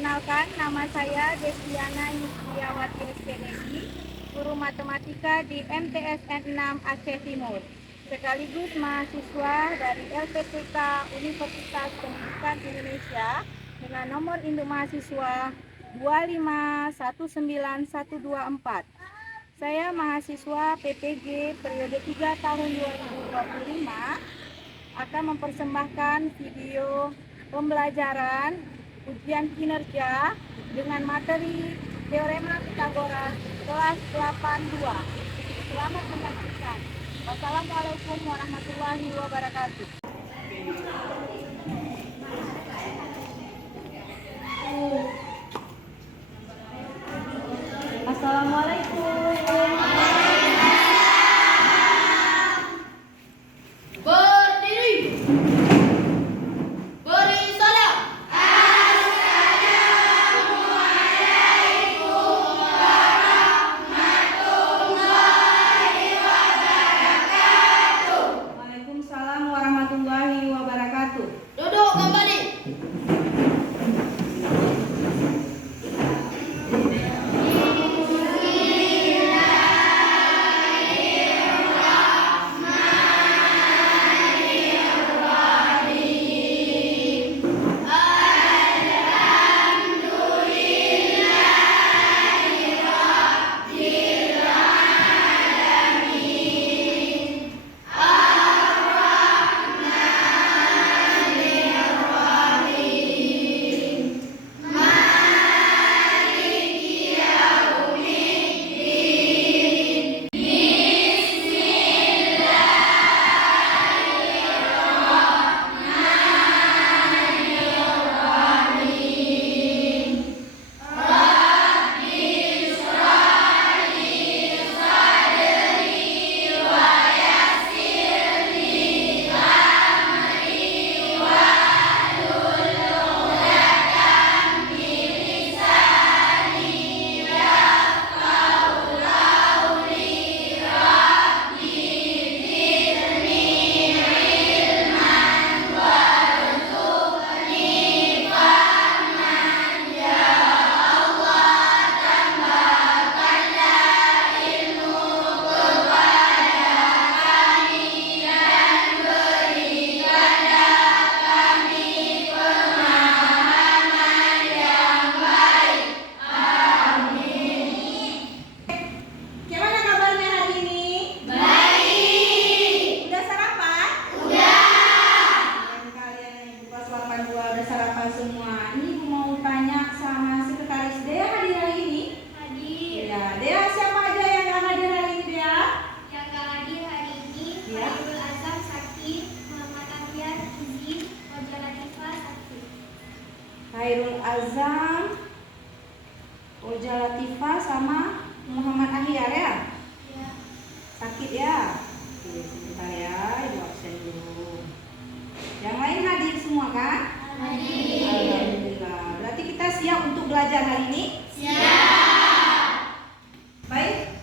Perkenalkan, nama saya Desiana Yusriawati SPDI, guru matematika di MTSN 6 Aceh Timur, sekaligus mahasiswa dari LPTK Universitas Pendidikan Indonesia dengan nomor induk mahasiswa 2519124. Saya mahasiswa PPG periode 3 tahun 2025 akan mempersembahkan video pembelajaran ujian kinerja dengan materi Teorema Pythagoras kelas 82. Selamat menyaksikan. Wassalamualaikum warahmatullahi wabarakatuh. Assalamualaikum. Waalaikumsalam warahmatullahi wabarakatuh. Duduk kembali. Semua. Ini Ibu mau tanya sama sekretaris Dea hadir hari ini? Hadir. Ya, Dea siapa aja yang gak hadir hari ini, Dea? Yang gak hadir hari ini, Ya. Khairul Azam sakit, Muhammad Ahyar izin, Roja Latifah sakit. Khairul Azam, Roja Latifah sama Muhammad Ahyar ya? Ya. Sakit ya? Oke, sebentar ya, Ibu absen dulu. Yang lain hadir semua kan? Hadir. Alhamdulillah. Berarti kita siap untuk belajar hari ini? Siap. Baik,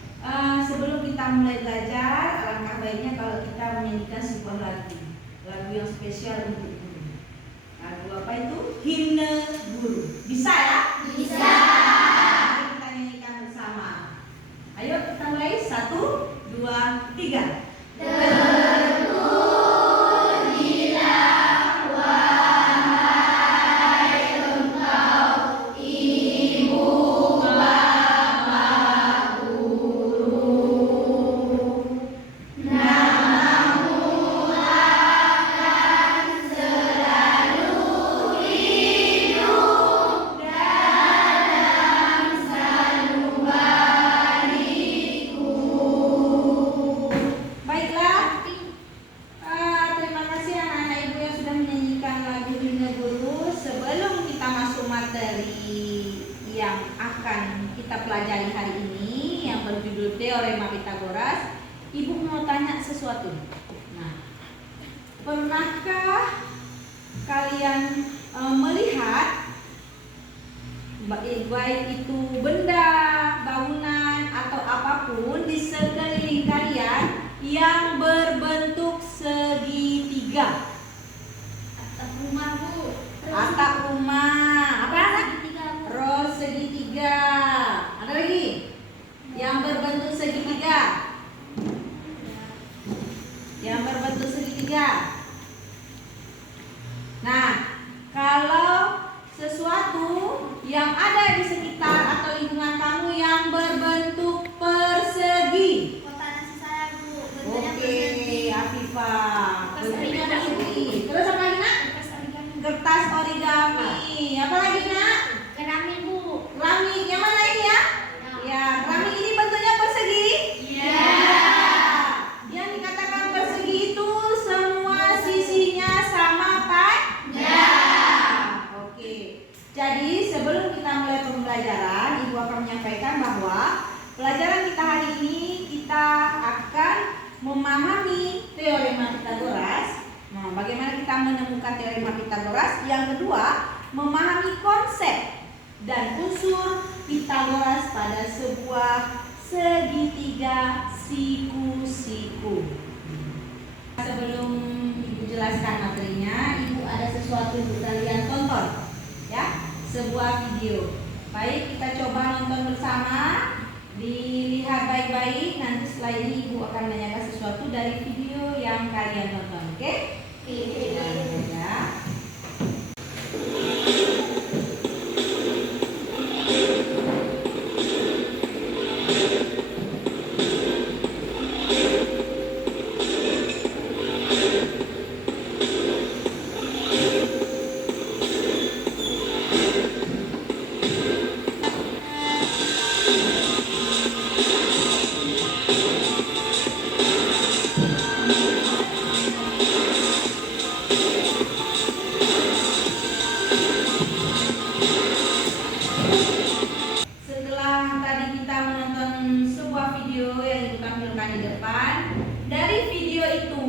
sebelum kita mulai belajar, alangkah baiknya kalau kita menyanyikan sebuah lagu yang spesial untuk guru. Lagu apa itu? Himne Guru. Bisa ya? Bisa. Mari kita nyanyikan bersama. Ayo kita mulai. 1, 2, 3. Baiklah, terima kasih anak-anak ibu yang sudah menyanyikan lagu Himne Guru. Sebelum kita masuk materi yang akan kita pelajari hari ini yang berjudul Teorema Pythagoras, ibu mau tanya sesuatu. Nah, pernahkah kalian melihat baik itu benda, bangunan atau apapun di sekeliling kalian yang berbentuk segitiga? Atap rumah, Bu. Atap rumah, apa? Segitiga, yang ada di sekitar atau lingkungan kamu yang berbentuk persegi. Kotak nasi saya, Bu. Bentuknya Oke, persegi. Afifah. Kertas Bentuknya origami. persegi. Terus apa lagi, Nak? Kertas origami. Kertas origami. Apa lagi, Nak? Keramik, Bu. Keramik. Yang mana ini ya? Ya, keramik ini bentuknya persegi. Iya. Yang dikatakan persegi itu semua sisinya sama panjang. Oke. Jadi sebelum kita mulai pembelajaran, Ibu akan menyampaikan bahwa pelajaran kita hari ini kita akan memahami teorema Pitagoras. Nah, bagaimana kita menemukan teorema Pitagoras? Yang kedua, memahami konsep dan unsur Pitagoras pada sebuah segitiga siku-siku. Sebelum Ibu jelaskan materinya, Ibu ada sesuatu untuk kalian tonton, ya, sebuah video. Baik, kita coba nonton bersama. Dilihat baik-baik. Nanti setelah ini Ibu akan menanyakan sesuatu dari video yang kalian tonton. Oke? Ya. Setelah tadi kita menonton sebuah video yang Ibu tampilkan di depan, dari video itu,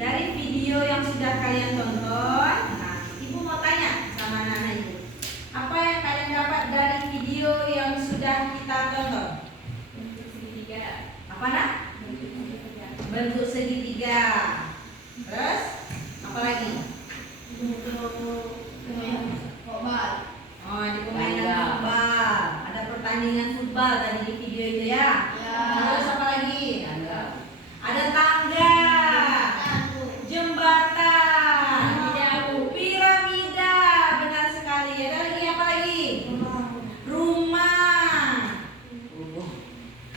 dari video yang sudah kalian tonton, Ibu mau tanya sama anak-anak Ibu, apa yang kalian dapat dari video yang sudah kita tonton? Bentuk segitiga. Apa, Nak? Bentuk segitiga. Terus apa lagi? Bentuk oval. Oh, di permainan futbal. Ada pertandingan futbal tadi di video itu ya. Ya. Terus apa lagi? Ada tangga, jembatan, piramida, benar sekali. Ada lagi apa lagi? Rumah,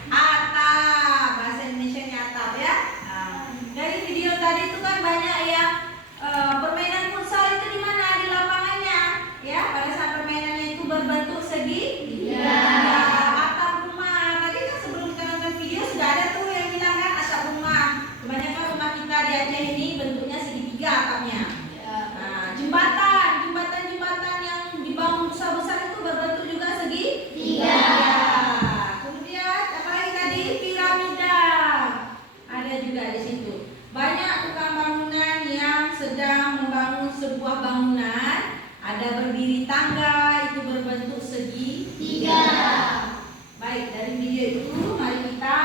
atap, bahasa Indonesia-nya atap ya. Dari video tadi itu kan banyak yang permainan futsal itu di mana, di lapangannya, ya. Pada saat permainannya itu berbentuk segi. Iya. Ya, atap rumah. Tadi kan sebelum kita nonton video sudah ada tuh yang bilang kan atap rumah. Kebanyakan rumah kita di Aceh ini bentuknya segitiga atapnya. Nah, jembatan yang dibangun besar-besar itu berbentuk juga segitiga. Kemudian apa lagi tadi? Piramida. Ada juga di situ. Banyak tukang bangunan yang sedang membangun sebuah bangunan. Ada berdiri tangga, itu berbentuk segitiga. Baik, dari video itu mari kita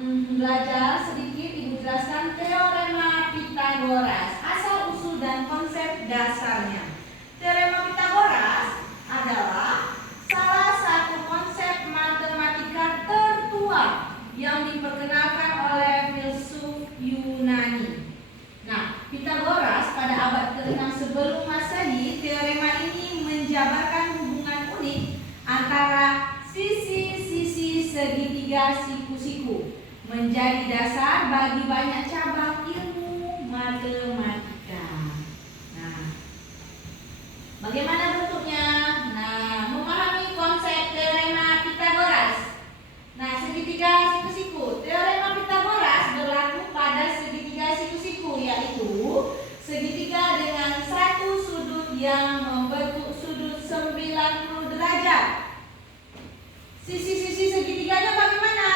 belajar sedikit. Ibu jelaskan teorema Pitagoras, asal usul dan konsep dasarnya. Teorema Pitagoras adalah salah satu konsep matematika tertua yang diperkenalkan oleh filsuf Yunani. Nah, Pitagoras pada abad ke-6 sebelum Masehi, teorema ini menjabarkan hubungan unik antara sisi-sisi segitiga siku-siku, menjadi dasar bagi banyak cabang ilmu matematika. Nah, bagaimana bentuknya? Nah, memahami konsep teorema Pitagoras. Nah, segitiga siku-siku. Teorema Pitagoras berlaku pada segitiga siku-siku, yaitu segitiga dengan satu sudut yang membentuk sudut 90 derajat. Sisi-sisi segitiganya bagaimana?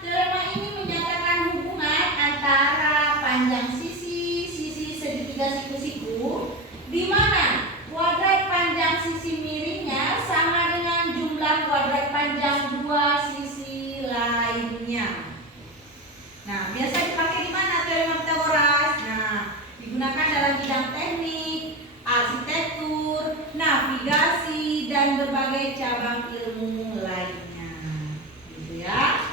Teorema ini menyatakan hubungan antara panjang sisi segitiga siku-siku, di mana kuadrat panjang sisi miringnya sama dengan jumlah kuadrat panjang dua sisi lainnya. Nah, biasa dipakai di mana teorema Pitagoras? Nah, digunakan dalam bidang teknik, arsitektur, navigasi, dan berbagai cabang ilmu lainnya. Gitu ya.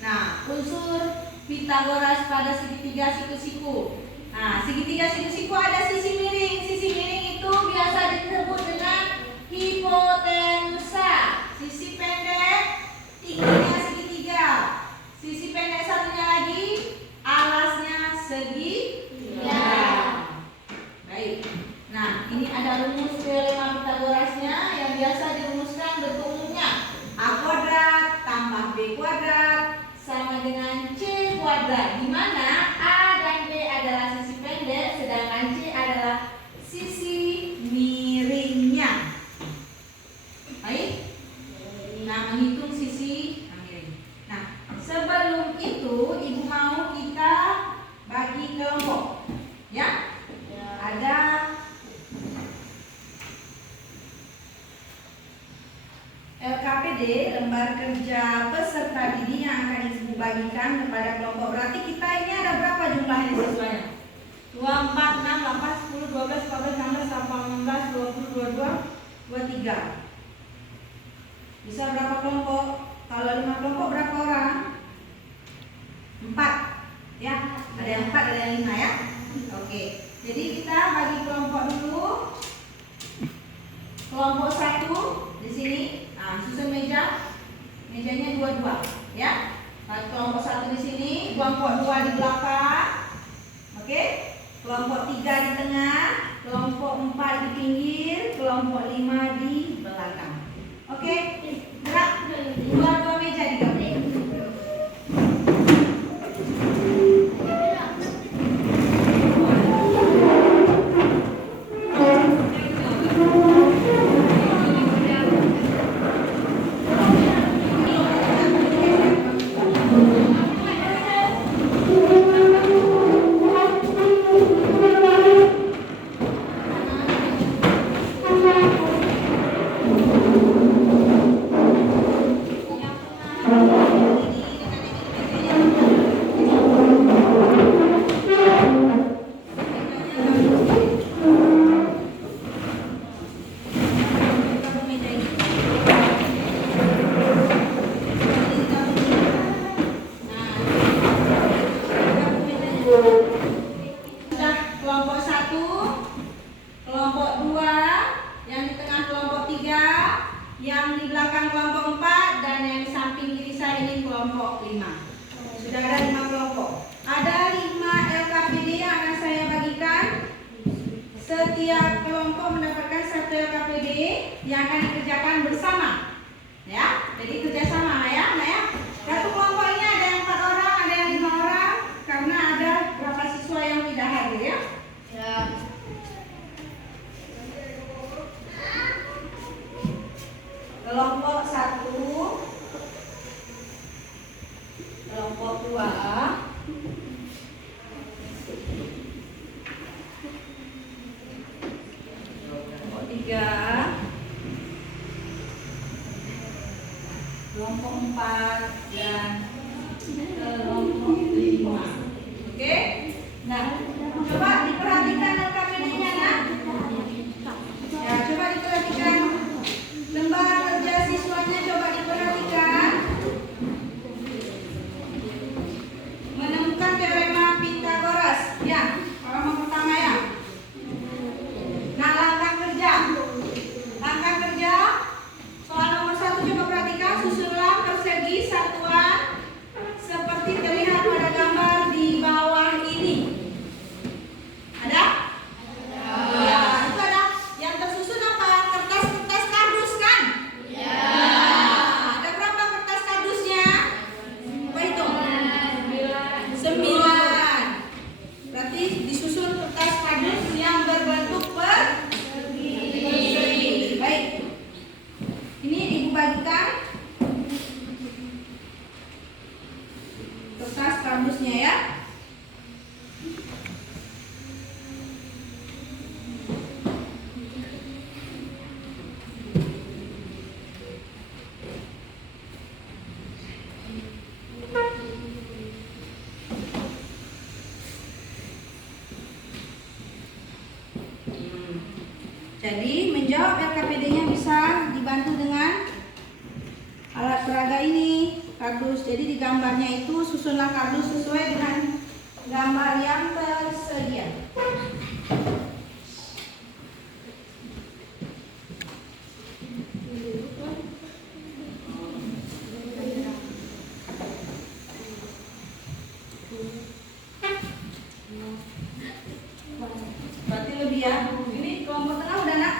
Nah, unsur Pitagoras pada segitiga siku-siku. Nah, segitiga siku-siku ada sisi miring. Sisi miring itu biasa rumus teorema Pitagorasnya yang biasa dirumuskan bentuk umumnya A kuadrat tambah B kuadrat sama dengan C kuadrat, di mana A dan B adalah sisi pendek sedangkan C adalah sisi miringnya. Baik. Nah, menghitung sisi miring. Nah, sebelum itu Ibu mau kita bagi kelompok. Ya? Ada LKPD, lembar kerja peserta didik yang akan Ibu bagikan kepada kelompok. Berarti kita ini ada berapa jumlahnya siswanya? 2, 4, 6, 8, 10, 12, 14, 16, 18, 20, 22, 23. Bisa berapa kelompok? Kalau 5 kelompok berapa orang? 4. Ya, ada yang 4, ada yang 5 ya. Oke. Jadi kita bagi kelompok dulu. Kelompok 1 di sini. Nah, susun meja. Mejanya 22, ya. Bagi kelompok 1 di sini, kelompok 2 di belakang. Oke. Kelompok 3 di tengah, kelompok 4 di pinggir, kelompok 5 di belakang. Oke. Gerak. 2 meja digabung. Sudah kelompok 1, kelompok 2, yang di tengah kelompok 3, yang di belakang kelompok 4, dan yang di samping kiri saya ini kelompok 5. Sudah ada 5 kelompok. Ada 5 LKPD yang akan saya bagikan. Setiap kelompok mendapatkan 1 LKPD yang akan dikerjakan bersama. Ya, jadi kerjasama ya, nah ya. Satu kelompok ini ada yang 4 orang, ada yang 5 orang, karena ada berapa siswa yang tidak hadir ya. Ya. Kelompok 1, kelompok 2, kelompok 3, kelompok 4, dan kelompok 5. Oke? Nah, coba diperhatikan LKPD-nya, nak. Ya, coba diperhatikan lembar kerja siswanya, coba diperhatikan. Menemukan teorema Pitagoras. Ya, halaman pertama ya. Nah, langkah kerja. Langkah kerja. Soal nomor 1 coba perhatikan, susunlah persegi satuan seperti terlihat pada gambar di bawah ini. Ada? Ya, itu ada. Yang tersusun apa? Kertas-kertas kardus kan? Ya. Ada berapa kertas kardusnya? Coba hitung. 9. Berarti disusun kertas kardus yang berbentuk persegi. Baik. Ini Ibu bagikan kertas kardusnya ya. Jadi menjawab LKPD-nya bisa dibantu dengan alat peraga ini, kardus. Jadi di gambarnya itu susunlah kardus sesuai dengan gambar yang tersedia. Berarti lebih ya. Ini kelompok tengah udah nak?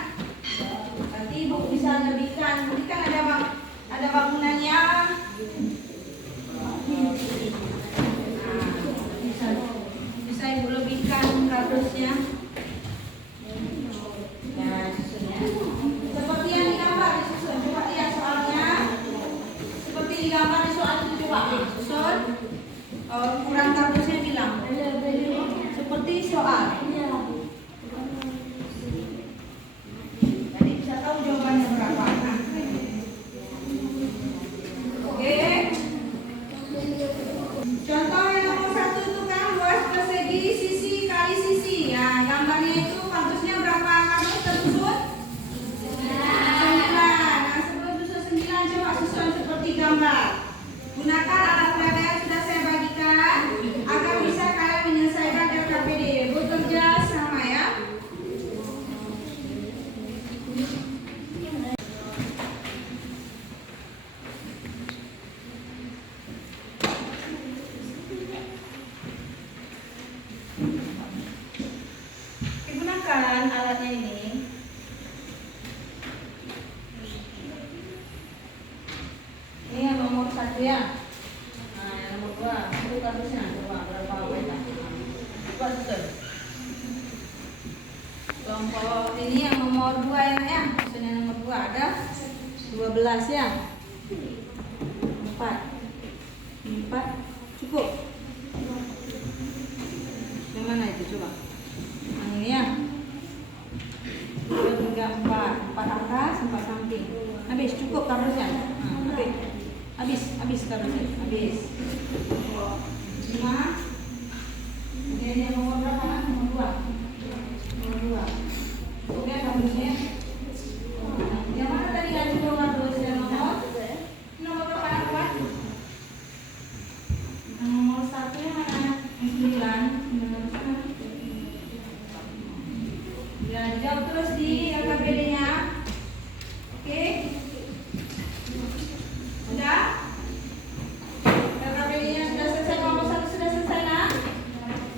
Ada bangunannya. Bisa ibu lebihkan kardusnya. Ya, susunnya. Seperti yang digambar disusun. Coba lihat soalnya. Seperti digambar di soal itu coba susun. Ukuran kardusnya bilang. Seperti soal. Jadi bisa tahu jawabannya berapa. Oke. Contoh yang nomor 1 itu kan luas persegi sisi kali sisi. Ya, gambarnya itu kardusnya berapa kardus tersusun? 9. Nah, sebelum susun 9 coba susun seperti gambar. Gunakan alat peraga yang sudah saya bagikan agar bisa kalian menyelesaikan LKPD. Bekerja sama ya. Gunakan alatnya ini. Ini yang nomor 1 ya. Nah, yang nomor 2 itu kardusnya coba berapa banyak. Coba susun. Kelompok ini yang nomor 2 ya. Susun yang nomor 2 ada 12 ya. 4 cukup. Yang mana itu coba? Yang ini ya. 2, 3, 4 atas, 4 samping. Habis cukup kardusnya. Nah, habis kardusnya. Habis. 5. Kemudian yang nomor berapa? Nomor 2. Nomor 2. Kemudian kardusnya. Yang mana tadi yang cukup kardus? Yang nomor berapa? Nomor 1 yang mana? 9. Ya, jawab terus di LKPD-nya. Oke. Sudah? LKPD-nya sudah selesai. Nomor 1 sudah selesai, nak?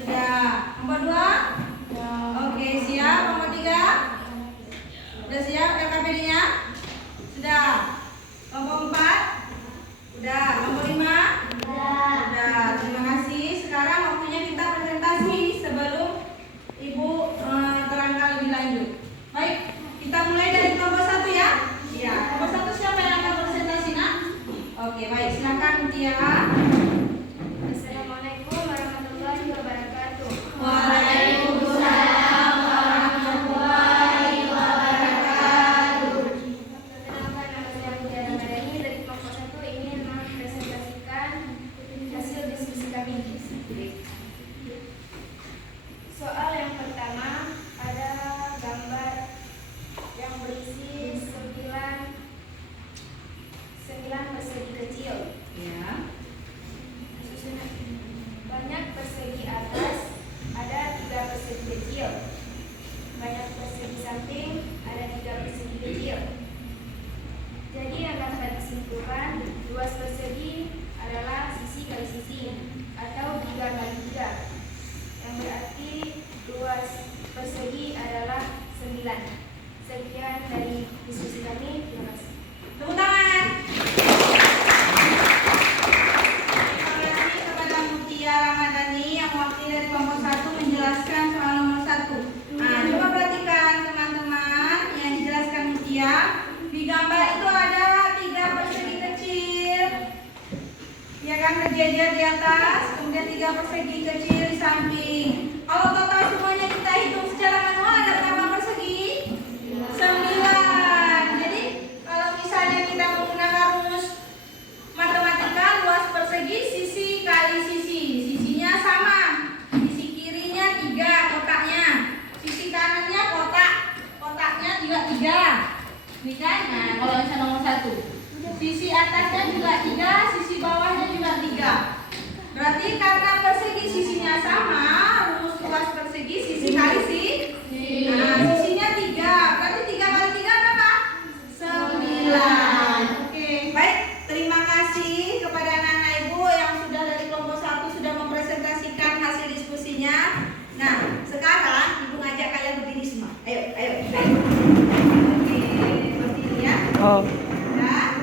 Sudah. Nomor 2? Oke, siap. Nomor 3? Sudah siap LKPD-nya? Sudah. Nomor 4? Sudah. Nomor 5? Sudah. Terima kasih. Sekarang waktunya kita presentasi sebelum Ibu terangkan lebih lanjut. Baik, kita mulai dari kelompok 1 ya. Iya, kelompok 1 siapa yang akan presentasi, nak? Oke, baik, silakan Mutia. Assalamualaikum warahmatullahi wabarakatuh. Waalaikumsalam warahmatullahi wabarakatuh. Perkenalkan, nama saya Mutia Ramadhani dari kelompok 1 ingin mempresentasikan hasil diskusi kami. Soal yang pertama ada gambar yang berisi 9 persegi kecil. Ya. Banyak persegi atas, ada 3 persegi kecil. Banyak persegi samping, ada 3 persegi kecil. Jadi yang dapat disimpulkan, luas persegi adalah sisi kali sisi atau 3 kali 3. Yang berarti luas persegi adalah 9. Sekian dari diskusi kami. Terima kasih. Tepuk tangan. Terima kasih kepada Mutia Ramadhani yang mewakili dari kelompok 1 menjelaskan soal nomor 1. Nah, coba perhatikan teman-teman yang dijelaskan Mutia. Di gambar itu ada 3 persegi kecil. Ya kan, berjejer di atas, kemudian 3 persegi kecil di samping. Kalau total semuanya kita hitung secara manual ada berapa persegi? 9. Jadi kalau misalnya kita menggunakan rumus matematika, luas persegi sisi kali sisi. Sisinya sama. Sisi kirinya 3 kotaknya. Sisi kanannya kotaknya juga 3. Ini kan? Nah, kalau misalnya nomor 1. Sisi atasnya juga 3, sisi bawahnya juga 3. Berarti karena persegi sisinya sama, rumus luas persegi sisi kali sisi. Nah, sisinya 3. Berarti 3 kali 3 berapa? 9. Oke, baik. Terima kasih kepada anak-anak ibu yang sudah dari kelompok 1 sudah mempresentasikan hasil diskusinya. Nah, sekarang ibu ngajak kalian berdiri semua. Ayo. Oke, berdiri ya. Oh. Ya.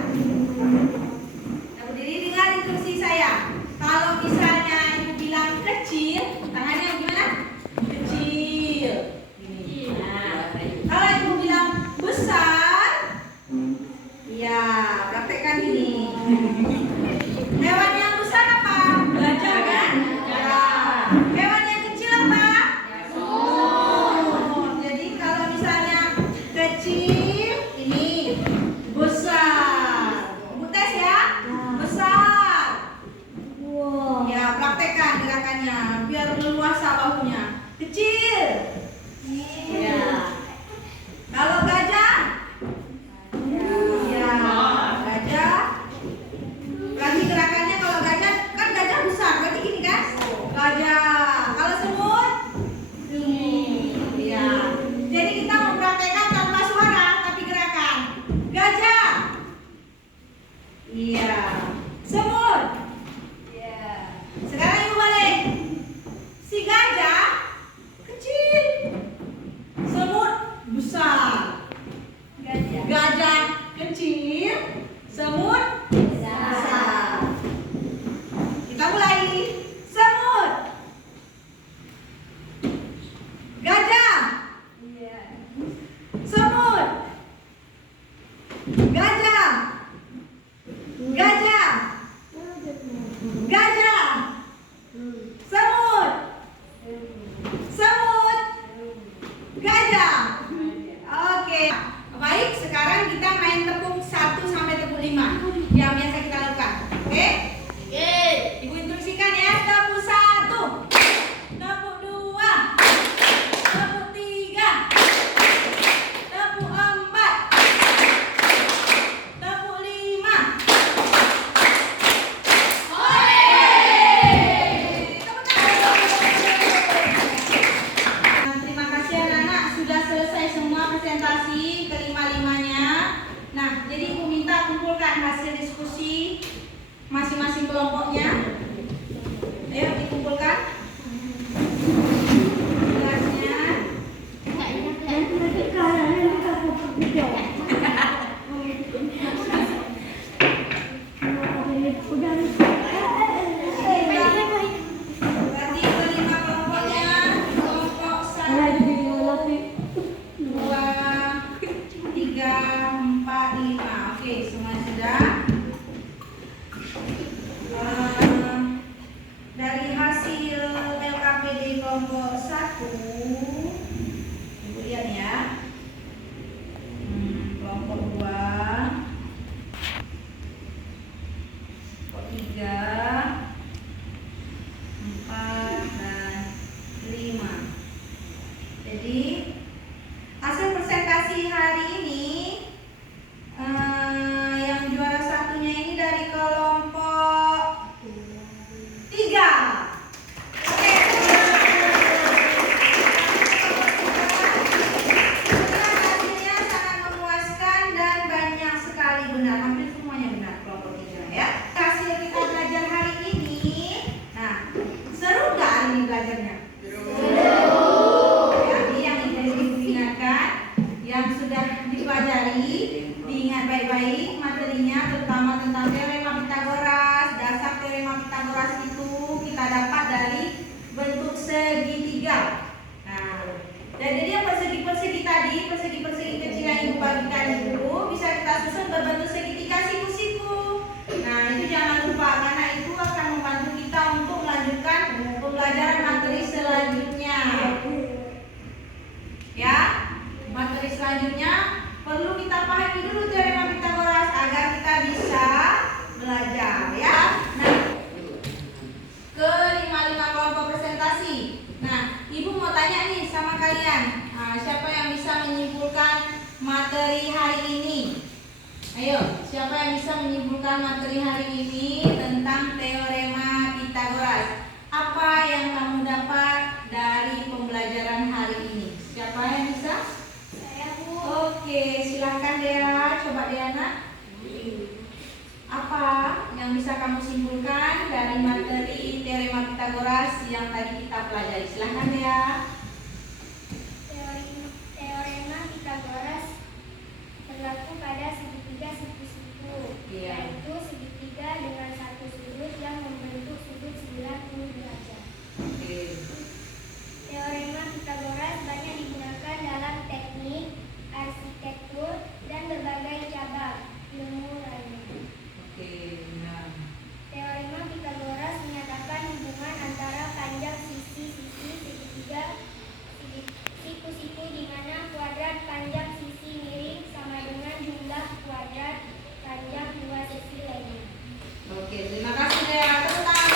Gajah. Gajah. Gajah. Semut. Semut. Gajah. Oke. Baik, sekarang kita main tepuk 1 sampai tepuk 5 yang biasa kita lakukan. Oke? Oke. Ibu instruksikan ya. Tepuk 1. Tepuk 2. Tepuk 3. Tepuk 4. Tepuk 5. Terima kasih anak-anak sudah selesai semua presentasi kelima-limanya. Nah, jadi ibu minta kumpulkan hasil diskusi masing-masing kelompoknya. Ayo dikumpulkan tugasnya. Berarti kelima kelompoknya kelompok 1, 2, 3, 4, 5. Oke, semua sudah. Dari hasil LKPD kelompok 1, ibu lihat ya. Kelompok 2, kelompok 3, 4, dan 5. Jadi hasil presentasi hari ini yang juara satunya ini dari kelompok 3. Oke. Hasilnya sangat memuaskan dan banyak sekali benar, hampir semuanya benar kelompok 3 ya. Hasil kita belajar hari ini, nah seru nggak hari ini belajarnya? Jadi yang diingatkan, yang sudah dipelajari, diingat baik-baik materinya, terutama tentang teorema Pitagoras. Dasar teorema Pitagoras itu kita dapat dari bentuk segitiga. Nah, dan jadi yang persegi-persegi tadi, persegi-persegi kecil yang ibu bagikan itu bisa kita susun berbentuk segitiga siku-siku. Nah, itu jangan lupa karena itu akan membantu kita untuk melanjutkan pembelajaran materi selanjutnya. Ya, materi selanjutnya perlu kita pahami dulu teorema Pitagoras agar kita bisa belajar ya. Nah, kelima kelompok presentasi. Nah, ibu mau tanya nih sama kalian, siapa yang bisa menyimpulkan materi hari ini? Ayo, siapa yang bisa menyimpulkan materi hari ini tentang teorema Pitagoras? Apa yang kamu dapat dari pembelajaran hari ini? Siapa yang bisa? Saya, Bu. Oke, silahkan Dea. Coba Deana. Apa yang bisa kamu simpulkan dari materi teorema Pitagoras yang tadi kita pelajari? Silahkan Dea. Teorema Pitagoras berlaku pada segitiga siku-siku, Iya. yaitu segitiga dengan satu sudut yang membentuk sudut 90 derajat. Oke. Teorema Pitagoras banyak digunakan dalam teknik, arsitektur, dan berbagai cabang ilmu lainnya. Oke, nah. Teorema Pitagoras menyatakan hubungan antara panjang sisi-sisi segitiga siku-siku di mana kuadrat panjang sisi miring sama dengan jumlah kuadrat panjang dua sisi lainnya. Oke, terima kasih Dea. Tepuk tangan.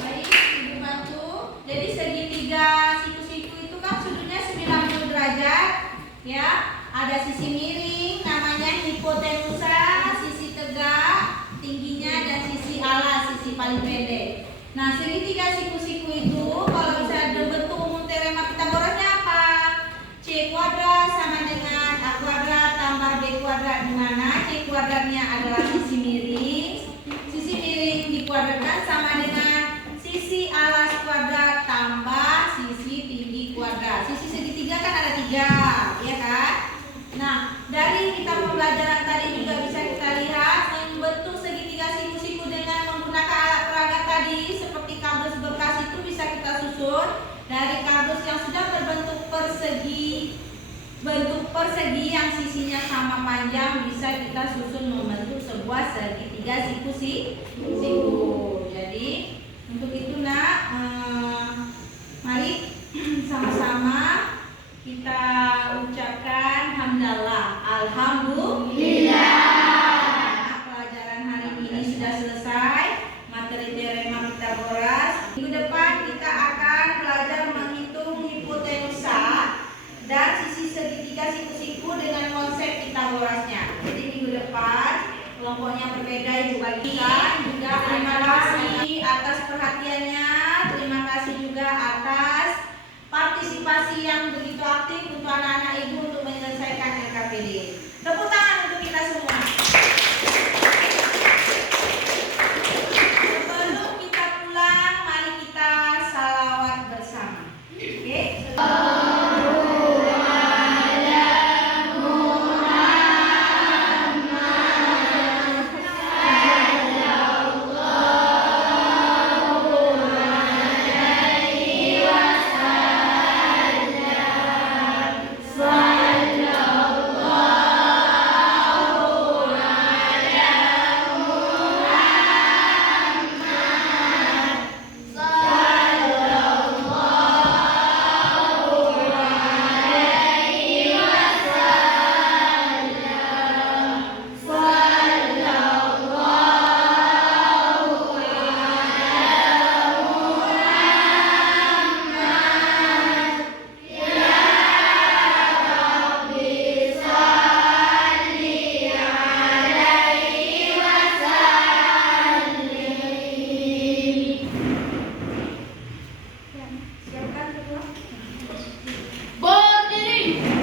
Baik, Ibu bantu. Jadi segitiga siku-siku itu kan sudutnya 90 derajat, ya. Ada sisi miring, namanya hipotenusa, sisi tegak, tingginya, dan sisi alas, sisi paling pendek. Nah, segitiga siku-siku itu kalau bisa berbentuk umum teorema Pitagorasnya apa? C kuadrat sama dengan A kuadrat tambah B kuadrat, di mana C kuadratnya adalah sisi miring. Sisi miring dikuadratkan sama dengan sisi alas kuadrat tambah sisi tinggi kuadrat. Sisi segitiga kan ada 3, ya kan? Nah, dari kita pembelajaran tadi juga bisa kita lihat membentuk segitiga siku-siku dengan menggunakan alat peraga tadi seperti kardus berkas itu bisa kita susun dari kardus yang sudah berbentuk persegi bentuk persegi yang sisinya sama panjang bisa kita susun membentuk sebuah segitiga siku. Jadi untuk itu nak, mari sama-sama kita ucapkan hamdalah. Alhamdulillah. Nah, pelajaran hari ini sudah selesai. Materi teorema Pitagoras. Minggu depan kita akan belajar menghitung hipotenusa dan sisi segitiga siku-siku dengan konsep Pitagorasnya. Jadi minggu depan kelompoknya berbeda ibu bagikan. Juga terima kasih atas perhatiannya. Terima kasih juga atas partisipasi yang begitu aktif untuk anak-anak ibu untuk menyelesaikan LKPD. Tepuk tangan untuk kita semua. Sebelum kita pulang, mari kita salawat bersama. Oke? Berdiri.